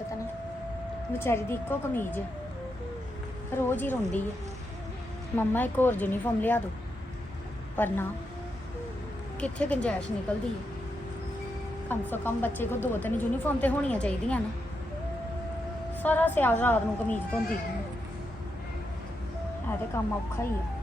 ਇੱਕ ਤਾਂ ਨਾ ਵਿਚਾਰੀ ਦੀ ਇੱਕੋ ਕਮੀਜ਼ ਆ। ਰੋਜ਼ ਹੀ ਰੋਂਦੀ ਆ। ਮੰਮਾ, ਇੱਕ ਹੋਰ ਯੂਨੀਫਾਰਮ ਲਿਆ ਦੋ। ਪਰ ਨਾ, ਕਿੱਥੇ ਗੁੰਜਾਇਸ਼ ਨਿਕਲਦੀ ਹੈ ਕਮ ਸੋ ਕਮ ਬੱਚੇ ਕੋਲ ਦੋ ਤਿੰਨ ਯੂਨੀਫਾਰਮ ਤੇ ਹੋਣੀਆਂ ਚਾਹੀਦੀਆਂ ਨਾ। ਸਾਰਾ ਸਿਆਲ ਰਾਤ ਨੂੰ ਕਮੀਜ਼ ਧੋਂਦੀ ਹੈ ਇਹ ਤੇ ਕੰਮ ਔਖਾ ਹੀ ਹੈ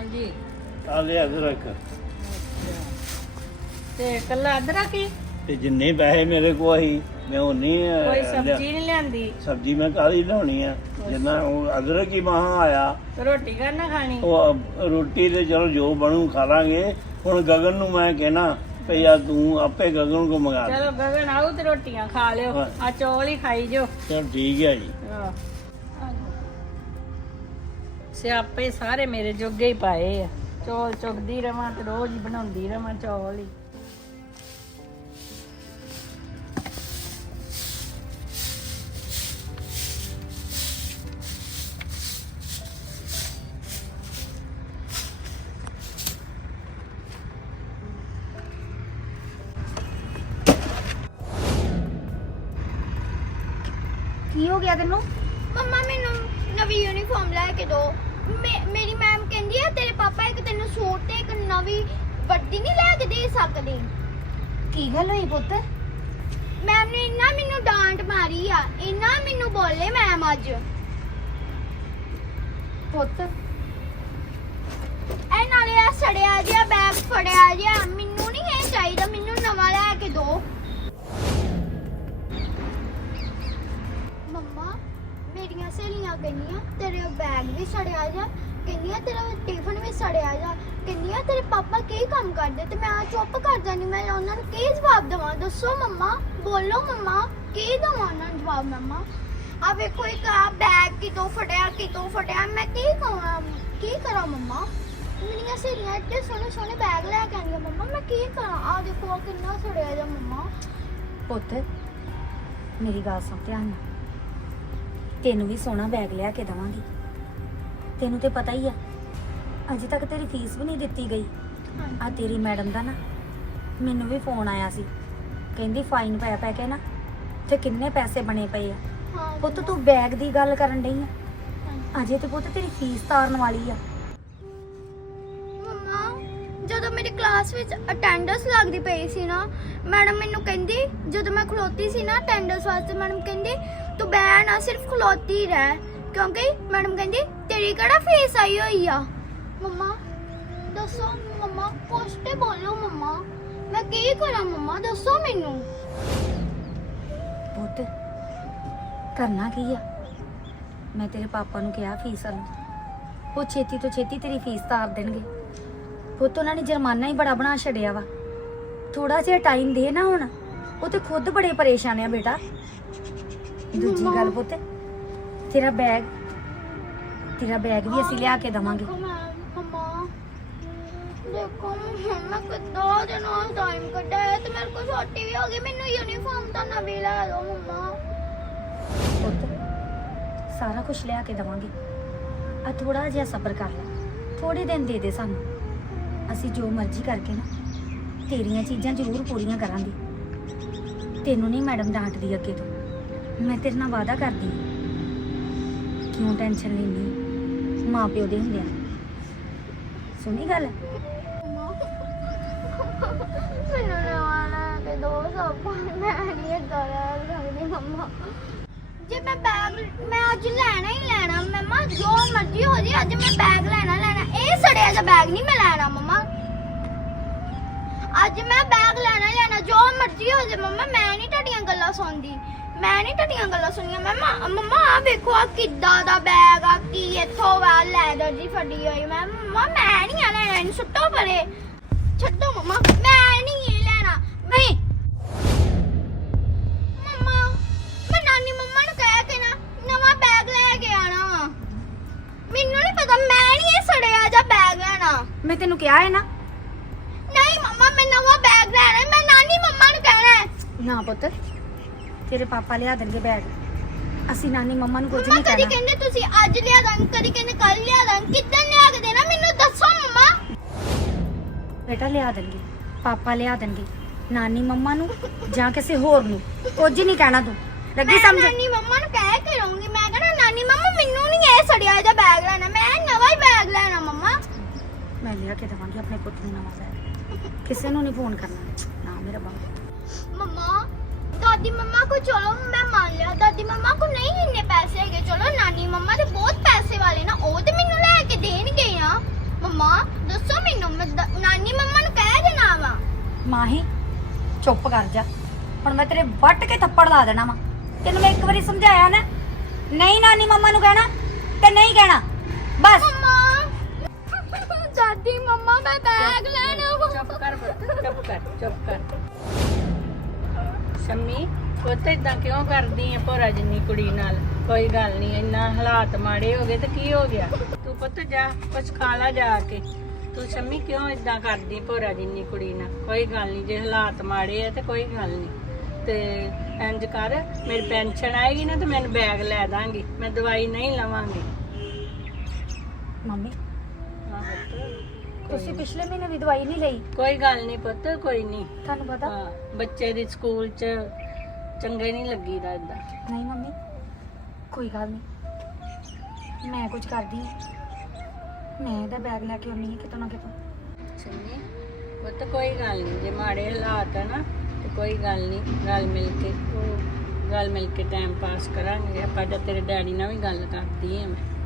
ਹਾਂਜੀ। ਆ ਲਿਆ ਅਦਰਕ। ਤੇ ਕੱਲਾ ਅਦਰਕ ਹੀ? ਤੇ ਜਿੰਨੇ ਪੈਸੇ ਮੇਰੇ ਕੋਲ ਸੀ ਮੈਂ ਉਨੀ ਕੋਈ ਸਬਜ਼ੀ ਨਹੀਂ ਲਿਆਂਦੀ? ਸਬਜ਼ੀ ਮੈਂ ਕਾਹਦੀ ਲਿਆਉਣੀ ਆ? ਜਿੰਨਾ ਉਹ ਅਦਰਕ ਹੀ ਮਹਾ ਆਇਆ। ਰੋਟੀ ਕਰਨਾ ਖਾਣੀ? ਉਹ ਰੋਟੀ ਤੇ ਚਲੋ ਜੋ ਬਣੂ ਖਾ ਲਾਂਗੇ। ਹੁਣ ਗਗਨ ਨੂੰ ਮੈਂ ਕਹਿਣਾ ਭਈ ਆ ਤੂੰ ਆਪੇ ਗਗਨ ਕੋ ਮੰਗਾ ਚਲੋ ਗਗਨ ਆਉ ਤੇ ਰੋਟੀਆਂ ਖਾ ਲਿਓ। ਹਾਂ। ਆ ਚੌਲ ਹੀ ਖਾਈ ਜੋ ਚਲ ਠੀਕ ਹੈ ਜੀ। ਸਿਆਪੇ ਸਾਰੇ ਮੇਰੇ ਜੋਗੇ ਹੀ ਪਾਏ ਆ। ਚੌਲ ਚੁਗਦੀ ਰਵਾਂ ਤੇ ਰੋਜ਼ ਹੀ ਬਣਾਉਂਦੀ ਰਵਾਂ ਚੌਲ ਹੀ। ਮੈਨੂੰ ਮੈਮ ਅੱਜ। ਪੁੱਤ। ਇਹ ਨਾਲੇ ਆ ਸੜਿਆ ਜਿਹਾ ਬੈਗ ਫੜਿਆ ਜਿਹਾ। ਮੈਨੂੰ ਨਹੀਂ ਇਹ ਚਾਹੀਦਾ, ਮੈਨੂੰ ਨਵਾਂ ਲੈ ਕੇ ਦਿਓ ਮੰਮਾ, ਮੇਰੀਆਂ ਸਹੇਲੀਆਂ ਕਹਿੰਦੀਆਂ, ਤੇਰੇ ਬੈਗ ਵੀ ਸੜਿਆ ਜਾ ਕਹਿੰਦੀਆਂ ਤੇਰਾ ਟਿਫਨ ਵੀ ਸੜਿਆ ਜਾ ਕਹਿੰਦੀਆਂ ਤੇਰੇ ਪਾਪਾ ਕੀ ਕੰਮ ਕਰਦੇ ਤੇ ਮੈਂ ਚੁੱਪ ਕਰ ਜਾਨੀ ਮੈਂ ਉਹਨਾਂ ਨੂੰ ਕੀ ਜਵਾਬ ਦੇਵਾਂ? ਦੱਸੋ ਮੰਮਾ, ਬੋਲੋ ਮੰਮਾ, ਕੀ ਦੇਵਾਂ ਉਹਨਾਂ ਨੂੰ ਜਵਾਬ ਮੰਮਾ? ਆ ਵੇਖੋ ਇੱਕ ਆ ਬੈਗ ਕਿਤੋਂ ਫਟਿਆ ਕਿਤੋਂ ਫਟਿਆ ਮੈਂ ਕੀ ਕਰਾਂ ਕੀ ਕਰਾਂ ਮੰਮਾ? ਮੇਰੀਆਂ ਸਹੇਲੀਆਂ ਇੱਡੇ ਸੋਹਣੇ ਸੋਹਣੇ ਬੈਗ ਲੈ ਕੇ ਆਉਂਦੀਆਂ ਮੰਮਾ। ਮੈਂ ਕੀ ਕਰਾਂ? ਆ ਦੇਖੋ ਆਹ ਕਿੰਨਾ ਸੜਿਆ ਜਾ ਮੰਮਾ। ਪੁੱਤ ਮੇਰੀ ਗੱਲ ਸੁਣ ਧਿਆਨ ਨਾਲ। ਤੈਨੂੰ ਵੀ ਸੋਹਣਾ ਬੈਗ ਲਿਆ ਕੇ ਦਵਾਂਗੀ। ਤੈਨੂੰ ਤੇ ਪਤਾ ਹੀ ਆ ਅਜੇ ਤੱਕ ਤੇਰੀ ਫੀਸ ਵੀ ਨਹੀਂ ਦਿੱਤੀ ਗਈ। ਆ ਤੇਰੀ ਮੈਡਮ ਦਾ ਨਾ ਮੈਨੂੰ ਵੀ ਫੋਨ ਆਇਆ ਸੀ। ਕਹਿੰਦੀ ਫਾਈਨ ਪੈ ਪੈ ਕੇ ਨਾ ਤੇ ਕਿੰਨੇ ਪੈਸੇ ਬਣੇ ਪਏ ਆ। ਪੁੱਤ ਤੂੰ ਬੈਗ ਦੀ ਗੱਲ ਕਰਨ ਡਈ ਆ। ਅਜੇ ਤੇ ਪੁੱਤ ਤੇਰੀ ਫੀਸ ਤਾਰਨ ਵਾਲੀ ਆ। ਮੰਮਾ ਜਦੋਂ ਮੇਰੀ ਕਲਾਸ ਵਿੱਚ ਅਟੈਂਡੈਂਸ ਲੱਗਦੀ ਪਈ ਸੀ ਨਾ ਮੈਡਮ ਮੈਨੂੰ ਕਹਿੰਦੀ ਜਦੋਂ ਮੈਂ ਖਲੋਤੀ ਸੀ ਨਾ ਅਟੈਂਡੈਂਸ ਵਾਸਤੇ ਮੈਡਮ ਕਹਿੰਦੀ ਤੂੰ ਬਹਿ ਨਾ ਸਿਰਫ ਖਲੋਤੀ ਰਹਿ। ਕਿਉਂਕਿ ਮੈਡਮ ਕਹਿੰਦੀ ਤੇਰੀ ਕਿਹੜਾ ਫੀਸ ਆਈ ਹੋਈ ਆ? ਮੰਮਾ ਦੱਸੋ ਮੰਮਾ ਕੁਛ ਤੇ ਬੋਲੋ ਮੰਮਾ। ਮੈਂ ਕੀ ਕਰਾਂ ਮੰਮਾ ਦੱਸੋ ਮੈਨੂੰ। ਪੁੱਤ ਕਰਨਾ ਕੀ ਆ? ਮੈਂ ਤੇਰੇ ਪਾਪਾ ਨੂੰ ਕਿਹਾ ਫੀਸ ਵਾਲਾ। ਉਹ ਛੇਤੀ ਤੋਂ ਛੇਤੀ ਤੇਰੀ ਫੀਸ ਤਾਰ ਦੇਣਗੇ। ਪੁੱਤ ਉਹਨਾਂ ਨੇ ਜੁਰਮਾਨਾ ਹੀ ਬੜਾ ਬਣਾ ਛੱਡਿਆ ਵਾ। ਥੋੜਾ ਜਿਹਾ ਟਾਈਮ ਦੇ ਨਾ ਹੁਣ। ਉਹ ਤੇ ਖੁਦ ਬੜੇ ਪਰੇਸ਼ਾਨ ਆ ਬੇਟਾ। ਦੂਜੀ। ਗੱਲ ਪੁੱਤ ਤੇਰਾ ਬੈਗ ਤੇਰਾ ਬੈਗ ਵੀ ਅਸੀਂ ਲਿਆ ਕੇ ਦਵਾਂਗੇ। ਦੇਖੋ ਮੈਂ ਕਿੱਦਾਂ ਦੇ ਨਾਲ ਟਾਈਮ ਕੱਢਿਆ ਤੇ ਮੇਰੇ ਕੋਲ ਛੋਟੀ ਵੀ ਹੋ ਗਈ। ਮੈਨੂੰ ਯੂਨੀਫਾਰਮ ਤਾਂ ਨਵੀਂ ਲੈ ਦਿਓ ਮੰਮਾ। ਸਾਰਾ ਕੁਝ ਲਿਆ ਕੇ ਦਵਾਂਗੇ। ਆ ਥੋੜਾ ਜਿਹਾ ਸਬਰ ਕਰ ਲੈ। ਥੋੜੇ ਦਿਨ ਦੇ ਦੇ ਸਾਨੂੰ। ਅਸੀਂ ਜੋ ਮਰਜ਼ੀ ਕਰਕੇ ਨਾ, ਤੇਰੀਆਂ ਚੀਜ਼ਾਂ ਜ਼ਰੂਰ ਪੂਰੀਆਂ ਕਰਾਂਗੇ। ਤੈਨੂੰ ਨਹੀਂ ਮੈਡਮ ਡਾਂਟਦੀ ਅੱਗੇ ਤੋਂ। ਮੈਂ ਤੇਰੇ ਨਾਲ ਵਾਅਦਾ ਕਰਦੀ ਹਾਂ। ਕਿਉਂ ਟੈਨਸ਼ਨ ਲੈਂਦੀ ਮਾਂ ਪਿਓ ਦੇ ਹੁੰਦੇ ਆ ਸੁਣੀ ਗੱਲ? ਮੈਨੂੰ ਨਵਾਂ ਲੈ ਕੇ ਦੋ ਸਭ ਮੈਂ ਨਹੀਂ ਏਦਾਂ ਰਹਿ ਸਕਦੀ, ਮੰਮਾ। ਜੇ ਮੈਂ ਬੈਗ ਮੈਂ ਅੱਜ ਲੈਣਾ ਹੀ ਲੈਣਾ, ਮੰਮਾ, ਜੋ ਮਰਜ਼ੀ ਹੋ ਜੇ, ਅੱਜ ਮੈਂ ਬੈਗ ਲੈਣਾ ਲੈਣਾ। ਇਹ ਸੜਿਆ ਜਿਹਾ ਬੈਗ ਨਹੀਂ ਮੈਂ ਲੈਣਾ, ਮੰਮਾ। ਅੱਜ ਮੈਂ ਬੈਗ ਲੈਣਾ ਲੈਣਾ, ਜੋ ਮਰਜ਼ੀ ਹੋ ਜੇ, ਮੰਮਾ, ਮੈਂ ਨਹੀਂ ਤੁਹਾਡੀਆਂ ਗੱਲਾਂ ਸੁਣਦੀ। ਮੈਂ ਨਹੀਂ ਤੁਹਾਡੀਆਂ ਗੱਲਾਂ ਸੁਣੀਆਂ, ਮੰਮਾ ਮੰਮਾ ਆ ਵੇਖੋ ਆ ਕਿੱਦਾਂ ਦਾ ਬੈਗ ਆ, ਕੀ ਇੱਥੋਂ ਵਾ ਲੈਦਰ ਦੀ ਫੜੀ ਹੋਈ। ਮੈਂ ਮੰਮਾ, ਮੈਂ ਨਹੀਂ ਆ ਲੈਣਾ, ਇਹਨੂੰ ਸੁੱਟੋ ਪਰੇ। ਛੱਡੋ, ਮੰਮਾ, ਮੈਂ ਨਹੀਂ ਇਹ ਲੈਣਾ। ਨਹੀਂ ਇਹ ਸੜਿਆ ਜਾ ਬੈਗ ਲੈਣਾ? ਮੈਂ ਤੈਨੂੰ ਕਿਹਾ ਹੈ ਨਾ। ਨਹੀਂ ਮੰਮਾ ਮੈਂ ਨਵਾਂ ਬੈਗ ਲੈਣਾ ਹੈ, ਮੈਂ ਨਾਨੀ ਮੰਮਾ ਨੂੰ ਕਹਿਣਾ ਹੈ। ਨਾ ਪੁੱਤ ਤੇਰੇ ਪਾਪਾ ਲਿਆ ਦੇਣਗੇ ਬੈਗ ਅਸੀਂ ਨਾਨੀ ਮੰਮਾ ਨੂੰ ਕੁਝ ਮੰਮਾ ਨਹੀਂ ਕਦੀ ਕਹਿਣਾ। ਕਹਿੰਦੇ ਤੁਸੀਂ ਅੱਜ ਲਿਆ ਦਾਂ ਕਦੀ ਕਹਿੰਦੇ ਕੱਲ ਲਿਆ ਦਾਂ ਕਿੱਦਾਂ ਲਿਆ ਕੇ ਦੇਣਾ? ਮੈਨੂੰ ਦੱਸੋ ਮੰਮਾ। ਬੇਟਾ ਲਿਆ ਦੇਣਗੇ ਪਾਪਾ ਲਿਆ ਦੇਣਗੇ ਨਾਨੀ ਮੰਮਾ ਨੂੰ ਜਾਂ ਕਿਸੇ ਹੋਰ ਨੂੰ। ਕੁਝ ਨਹੀਂ ਕਹਿਣਾ ਤੂੰ। ਲੱਗੀ ਮੈਂ ਸਮਝ? ਨਾਨੀ ਮੰਮਾ ਨੂੰ ਕਹਿ ਕੇ ਰਹੂੰਗੀ। ਮੈਂ ਕਹਣਾ ਨਾਨੀ ਮੰਮਾ ਮੈਨੂੰ ਨਹੀਂ ਇਹ ਸੜਿਆ ਜਾ ਬੈਗ ਲੈਣਾ। ਮੈਂ ਨਵਾਂ ਹੀ ਬੈਗ ਲੈਣਾ ਮੰਮਾ ਮੈਂ ਲਿਆ ਕੇ ਦੇਵਾਂਗੀ ਆਪਣੇ ਪੁੱਤ ਨੂੰ ਨਵਾਂ ਬੈਗ ਕਿਸੇ ਨੂੰ ਨਹੀਂ ਫੋਨ ਕਰਨਾ। ਨਾ ਮੇਰਾ ਬਾਪ। ਮੰਮਾ ਦਾਦੀ ਮੰਮਾ ਕੋ ਚਲੋ ਮੈਂ ਮੰਨ ਲਿਆ। ਦਾਦੀ ਮੰਮਾ ਕੋ ਨਹੀਂ ਇੰਨੇ ਪੈਸੇ ਹੈਗੇ। ਚਲੋ ਨਾਨੀ ਮੰਮਾ ਦੇ ਬਹੁਤ ਪੈਸੇ ਵਾਲੇ ਨਾ ਉਹ ਤੇ ਮੈਨੂੰ ਲੈ ਕੇ ਦੇਣਗੇ ਆ। ਮੰਮਾ ਦੱਸੋ ਮੈਨੂੰ ਨਾਨੀ ਮੰਮਾ ਨੂੰ ਕਹਿ ਦੇਣਾ ਵਾ। ਮਾਹੀ ਚੁੱਪ ਕਰ ਜਾ। ਹੁਣ ਮੈਂ ਤੇਰੇ ਵੱਟ ਕੇ ਥੱਪੜ ਲਾ ਦੇਣਾ ਵਾ। ਤੈਨੂੰ ਮੈਂ ਇੱਕ ਵਾਰੀ ਸਮਝਾਇਆ ਨਾ ਨਹੀਂ ਨਾਨੀ ਮੰਮਾ ਨੂੰ ਕਹਿਣਾ ਤੇ ਨਹੀਂ ਕਹਿਣਾ। ਬਸ। ਮੰਮਾ ਦਾਦੀ ਮੰਮਾ ਮੈਂ ਬੈਗ ਲੈਣਾ ਵਾ ਚੁੱਪ ਕਰ ਚੁੱਪ ਕਰ ਚੁੱਪ ਕਰ। ਸ਼ੰਮੀ ਪੁੱਤ ਇਦਾਂ ਕਿਉਂ ਕਰਦੀ ਆ ਭੋਰਾ ਜਿੰਨੀ ਕੁੜੀ ਨਾਲ? ਕੋਈ ਗੱਲ ਨਹੀਂ ਇੰਨਾ ਹਾਲਾਤ ਮਾੜੇ ਹੋ ਗਏ ਤੇ ਕੀ ਹੋ ਗਿਆ? ਤੂੰ ਪੁੱਤ ਜਾ ਕੁਛ ਖਾ ਲਾ ਜਾ ਕੇ। ਤੂੰ ਸ਼ੰਮੀ ਕਿਉਂ ਇਦਾਂ ਕਰਦੀ ਭੋਰਾ ਜਿੰਨੀ ਕੁੜੀ ਨਾਲ? ਕੋਈ ਗੱਲ ਨਹੀਂ ਜੇ ਹਾਲਾਤ ਮਾੜੇ ਆ ਤੇ ਕੋਈ ਗੱਲ ਨਹੀਂ ਤੇ ਇੰਜ ਕਰ ਮੇਰੀ ਪੈਨਸ਼ਨ ਆਏਗੀ ਨਾ ਤੇ ਮੈਨੂੰ ਬੈਗ ਲੈ ਦਾਂਗੀ। ਮੈਂ ਦਵਾਈ ਨਹੀਂ ਲਵਾਂਗੀ। ਮੰਮੀ ਤੁਸੀਂ ਪਿਛਲੇ ਮਹੀਨੇ ਵੀ ਦਵਾਈ ਨਹੀਂ ਲਈ? ਕੋਈ ਗੱਲ ਨਹੀਂ ਪੁੱਤ ਕੋਈ ਨਹੀਂ। ਤੁਹਾਨੂੰ ਪਤਾ? ਹਾਂ ਬੱਚੇ ਦੀ ਸਕੂਲ 'ਚ ਚੰਗੇ ਨਹੀਂ ਲੱਗੀਦਾ ਇਦਾਂ ਨਹੀਂ ਮੰਮੀ ਕੋਈ ਗੱਲ ਨਹੀਂ। ਮੈਂ ਕੁਝ ਕਰਦੀ ਹਾਂ। ਮੈਂ ਇਹਦਾ ਬੈਗ ਲੈ ਕੇ ਆਉਣੀ ਹੈ ਕਿਤੋਂ ਨਾ ਕਿਤੋਂ। ਚੰਗੀ। ਪੁੱਤ ਕੋਈ ਗੱਲ ਨਹੀਂ। ਜੇ ਮਾੜੇ ਹਾਲਾਤ ਆ ਨਾ ਤੇ ਕੋਈ ਗੱਲ ਨਹੀਂ। ਰਲ ਮਿਲ ਕੇ ਉਹ ਰਲ ਮਿਲ ਕੇ ਟਾਈਮ ਪਾਸ ਕਰਾਂਗੇ। ਆਪਾਂ ਤੇਰੇ ਡੈਡੀ ਨਾਲ ਵੀ ਗੱਲ ਕਰਦੀ ਹਾਂ ਮੈਂ।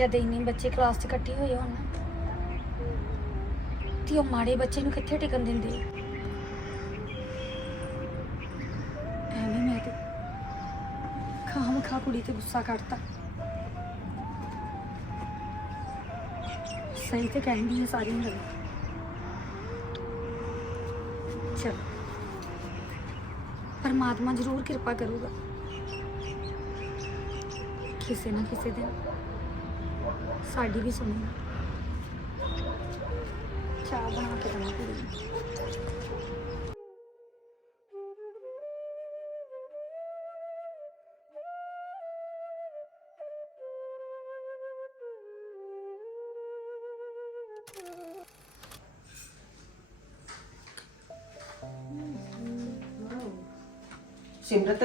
ਜਦ ਇੰਨੇ ਬੱਚੇ ਕਲਾਸ 'ਚ ਇਕੱਠੇ ਹੋਏ ਹੋਣ ਤੇ ਉਹ ਮਾੜੇ ਬੱਚੇ ਨੂੰ ਕਿੱਥੇ ਟਿਕਣ ਦਿੰਦੇ? ਐਵੇਂ ਮੈਂ ਤੇ ਖਾਮ ਖਾ ਕੁੜੀ ਤੇ ਗੁੱਸਾ ਕੱਢਤਾ ਸਹੀ ਤੇ ਕਹਿੰਦੀ ਹੈ ਸਾਰੀ ਗੱਲ ਚਲ। ਪਰਮਾਤਮਾ ਜ਼ਰੂਰ ਕਿਰਪਾ ਕਰੂਗਾ। ਕਿਸੇ ਨਾ ਕਿਸੇ ਦਿਨ। ਸਾਡੀ ਵੀ ਸੁਣੇਗਾ ਚਾਹ ਬਣਾ ਕੇ ਦੇਵਾਂ ਕੁੜੀ ਨੂੰ। ਸਿਮਰਤ?